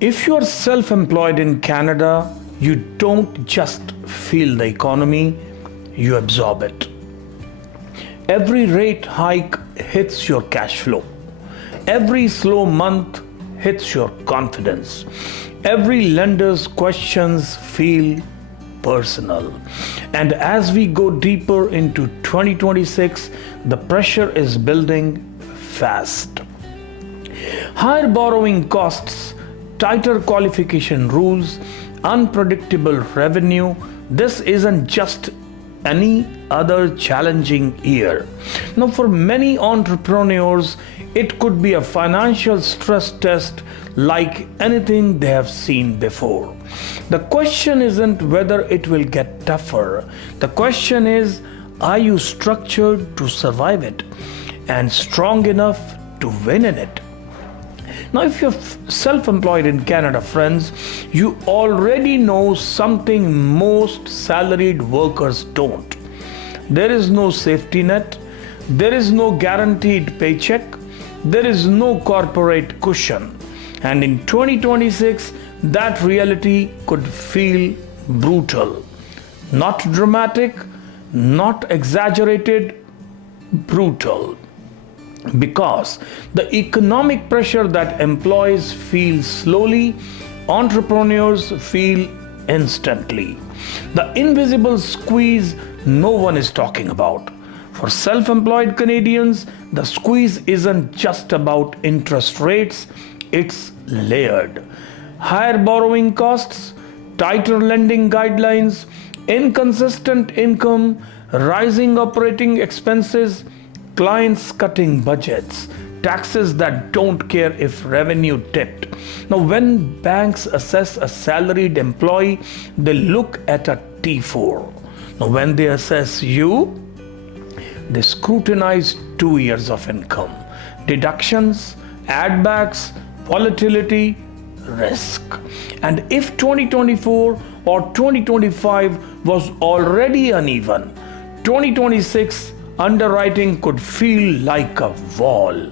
If you are self-employed in Canada, you don't just feel the economy, you absorb it. Every rate hike hits your cash flow. Every slow month hits your confidence. Every lender's questions feel personal. And as we go deeper into 2026, the pressure is building fast. Higher borrowing costs, tighter qualification rules, unpredictable revenue. This isn't just any other challenging year. Now, for many entrepreneurs, it could be a financial stress test like anything they have seen before. The question isn't whether it will get tougher. The question is, are you structured to survive it and strong enough to win in it? Now, if you're self-employed in Canada, friends, you already know something most salaried workers don't. There is no safety net. There is no guaranteed paycheck. There is no corporate cushion. And in 2026, that reality could feel brutal. Not dramatic, not exaggerated, brutal. Because the economic pressure that employees feel slowly, entrepreneurs feel instantly. The invisible squeeze no one is talking about. For self-employed Canadians, the squeeze isn't just about interest rates, it's layered. Higher borrowing costs, tighter lending guidelines, inconsistent income, rising operating expenses, clients cutting budgets, taxes that don't care if revenue dipped. Now, when banks assess a salaried employee, they look at a T4. Now, when they assess you, they scrutinize 2 years of income, deductions, add-backs, volatility, risk. And if 2024 or 2025 was already uneven, 2026 underwriting could feel like a wall.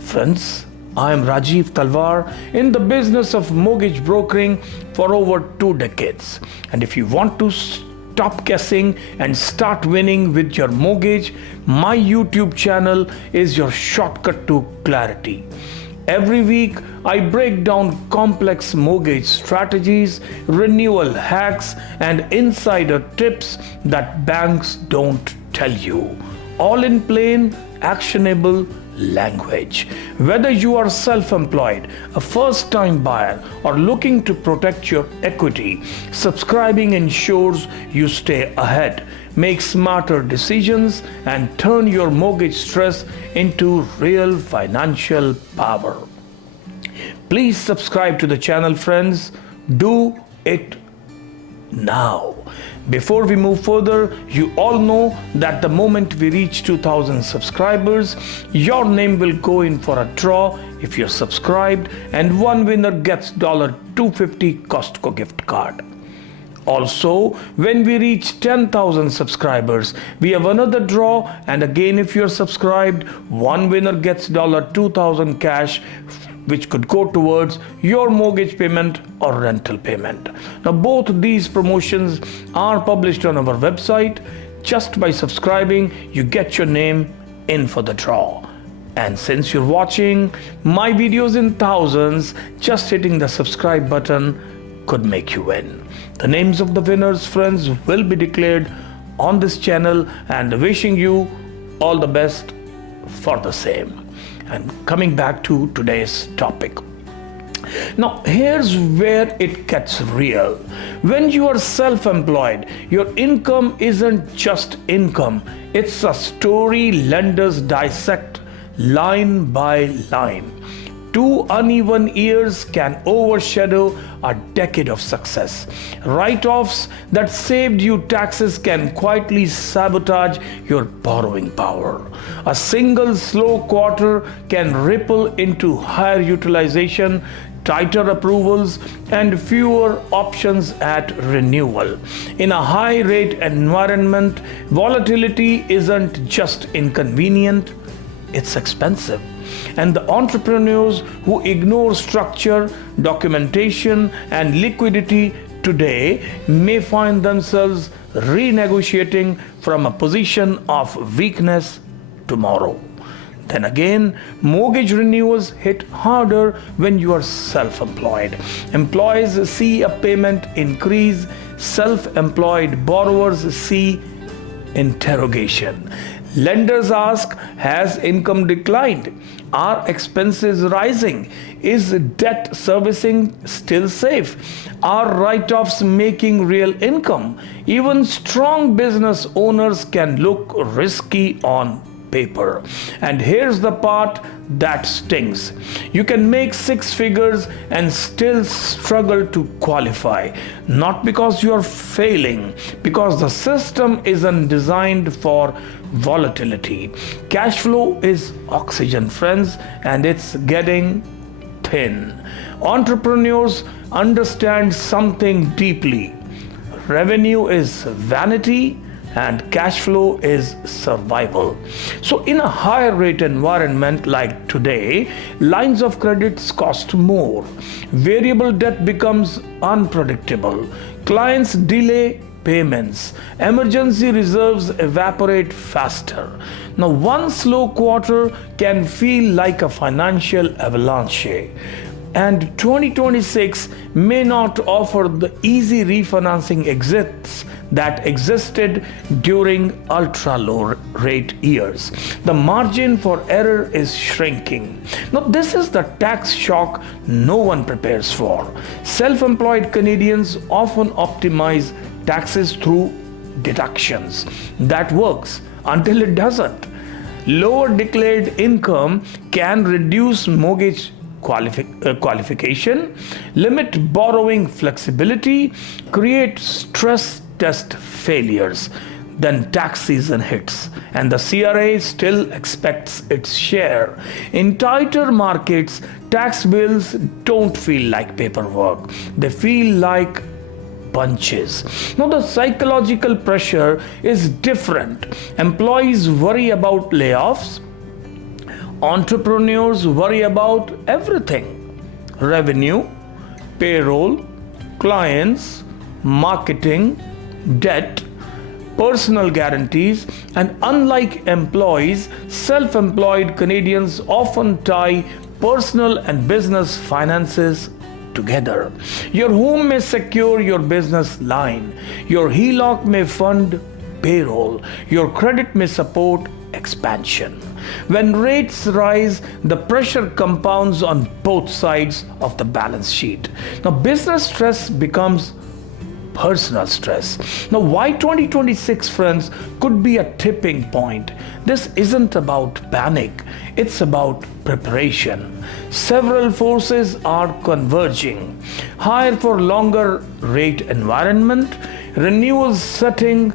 Friends, I am Rajeev Tawar in the business of mortgage brokering for over 2 decades. And if you want to stop guessing and start winning with your mortgage, my YouTube channel is your shortcut to clarity. Every week, I break down complex mortgage strategies, renewal hacks, and insider tips that banks don't tell you. All in plain, actionable language. Whether you are self-employed, a first-time buyer, or looking to protect your equity, subscribing ensures you stay ahead, make smarter decisions, and turn your mortgage stress into real financial power. Please subscribe to the channel, friends. Do it now. Before we move further, you all know that the moment we reach 2,000 subscribers, your name will go in for a draw if you're subscribed, and one winner gets $250 Costco gift card. Also, when we reach 10,000 subscribers, we have another draw, and again, if you're subscribed, one winner gets $2,000 cash, which could go towards your mortgage payment or rental payment. Now, both these promotions are published on our website. Just by subscribing, you get your name in for the draw. And since you're watching my videos in thousands, just hitting the subscribe button could make you win. The names of the winners, friends, will be declared on this channel, and wishing you all the best for the same. And coming back to today's topic. Now, here's where it gets real. When you are self-employed, your income isn't just income. It's a story lenders dissect line by line. 2 uneven years can overshadow a decade of success. Write-offs that saved you taxes can quietly sabotage your borrowing power. A single slow quarter can ripple into higher utilization, tighter approvals, and fewer options at renewal. In a high-rate environment, volatility isn't just inconvenient, it's expensive. And the entrepreneurs who ignore structure, documentation, and liquidity today may find themselves renegotiating from a position of weakness tomorrow. Then again, mortgage renewals hit harder when you are self-employed. Employees see a payment increase, self-employed borrowers see interrogation. Lenders ask, has income declined? Are expenses rising? Is debt servicing still safe? Are write-offs making real income? Even strong business owners can look risky on paper. And here's the part that stings. You can make six figures and still struggle to qualify. Not because you are failing, because the system isn't designed for volatility. Cash flow is oxygen, friends, and it's getting thin. Entrepreneurs understand something deeply. Revenue is vanity and cash flow is survival. So in a higher rate environment like today, lines of credits cost more. Variable debt becomes unpredictable. Clients delay payments. Emergency reserves evaporate faster. Now, one slow quarter can feel like a financial avalanche. And 2026 may not offer the easy refinancing exits that existed during ultra low rate years. The margin for error is shrinking. Now, this is the tax shock no one prepares for. Self-employed Canadians often optimize taxes through deductions. That works until it doesn't. Lower declared income can reduce mortgage qualification, limit borrowing flexibility, create stress test failures. Then tax season hits and the CRA still expects its share. In tighter markets, tax bills don't feel like paperwork. They feel like bunches. Now, the psychological pressure is different. Employees worry about layoffs. Entrepreneurs worry about everything: revenue, payroll, clients, marketing, debt, personal guarantees, and unlike employees, self-employed Canadians often tie personal and business finances together. Your home may secure your business line. Your HELOC may fund payroll. Your credit may support expansion. When rates rise, the pressure compounds on both sides of the balance sheet. Now, business stress becomes personal stress. Now, why 2026, friends, could be a tipping point? This isn't about panic, it's about preparation. Several forces are converging. Higher for longer rate environment, renewals setting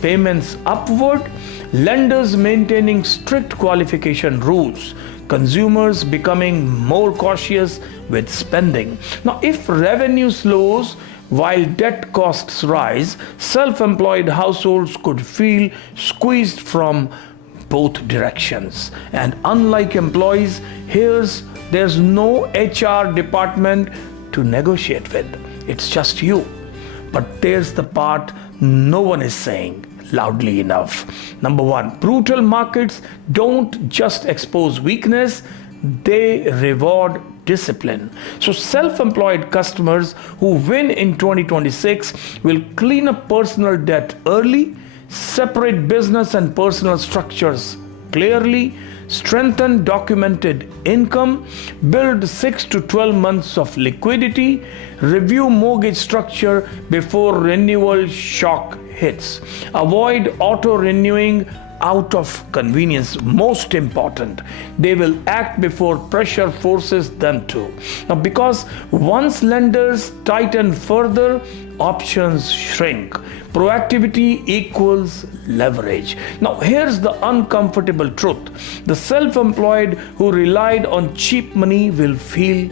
payments upward, lenders maintaining strict qualification rules, consumers becoming more cautious with spending. Now, if revenue slows while debt costs rise, self-employed households could feel squeezed from both directions. And unlike employees, there's no HR department to negotiate with. It's just you. But there's the part no one is saying loudly enough. Number one, brutal markets don't just expose weakness, they reward discipline. So self-employed customers who win in 2026 will clean up personal debt early, separate business and personal structures clearly, strengthen documented income, build 6 to 12 months of liquidity, review mortgage structure before renewal shock hits, avoid auto-renewing out of convenience. Most important, they will act before pressure forces them to. Now, because once lenders tighten further, options shrink. Proactivity equals leverage. Now, here's the uncomfortable truth. The self-employed who relied on cheap money will feel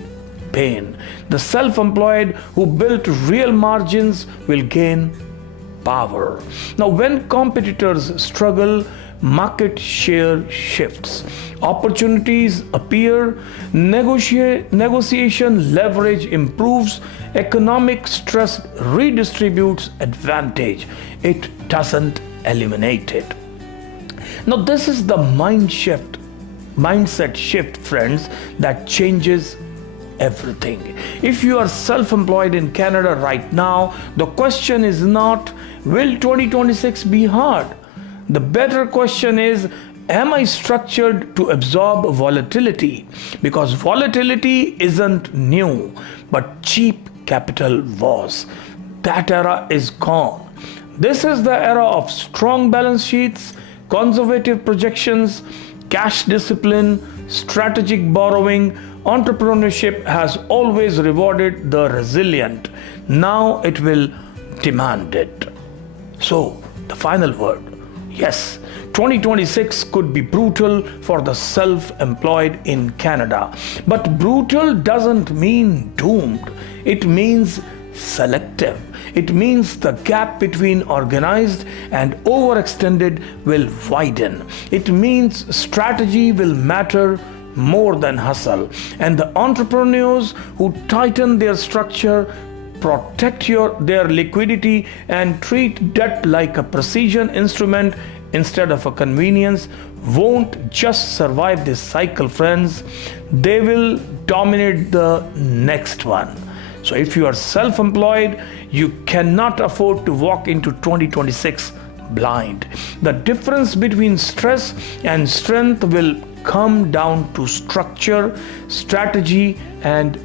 pain. The self-employed who built real margins will gain power. Now, when competitors struggle, market share shifts, opportunities appear, negotiation leverage improves, economic stress redistributes advantage. It doesn't eliminate it. Now, this is the mindset shift, friends, that changes everything. If you are self-employed in Canada right now, the question is not, will 2026 be hard? The better question is, am I structured to absorb volatility? Because volatility isn't new, but cheap capital was. That era is gone. This is the era of strong balance sheets, conservative projections, cash discipline, strategic borrowing. Entrepreneurship has always rewarded the resilient. Now it will demand it. So, the final word. Yes, 2026 could be brutal for the self-employed in Canada. But brutal doesn't mean doomed. It means selective. It means the gap between organized and overextended will widen. It means strategy will matter more than hustle. And the entrepreneurs who tighten their structure, protect their liquidity, and treat debt like a precision instrument instead of a convenience won't just survive this cycle, friends. They will dominate the next one. So if you are self-employed, you cannot afford to walk into 2026 blind. The difference between stress and strength will come down to structure, strategy, and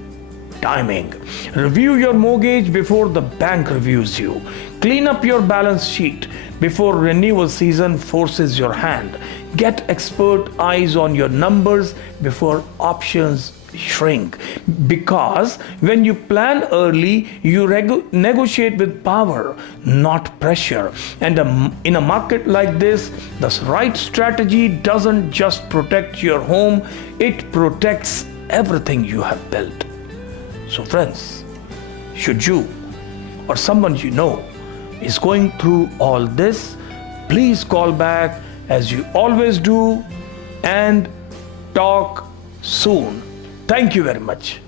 timing. Review your mortgage before the bank reviews you. Clean up your balance sheet before renewal season forces your hand. Get expert eyes on your numbers before options shrink. Because when you plan early, you negotiate with power, not pressure. And in a market like this, the right strategy doesn't just protect your home, it protects everything you have built. So friends, should you or someone you know is going through all this, please call back as you always do and talk soon. Thank you very much.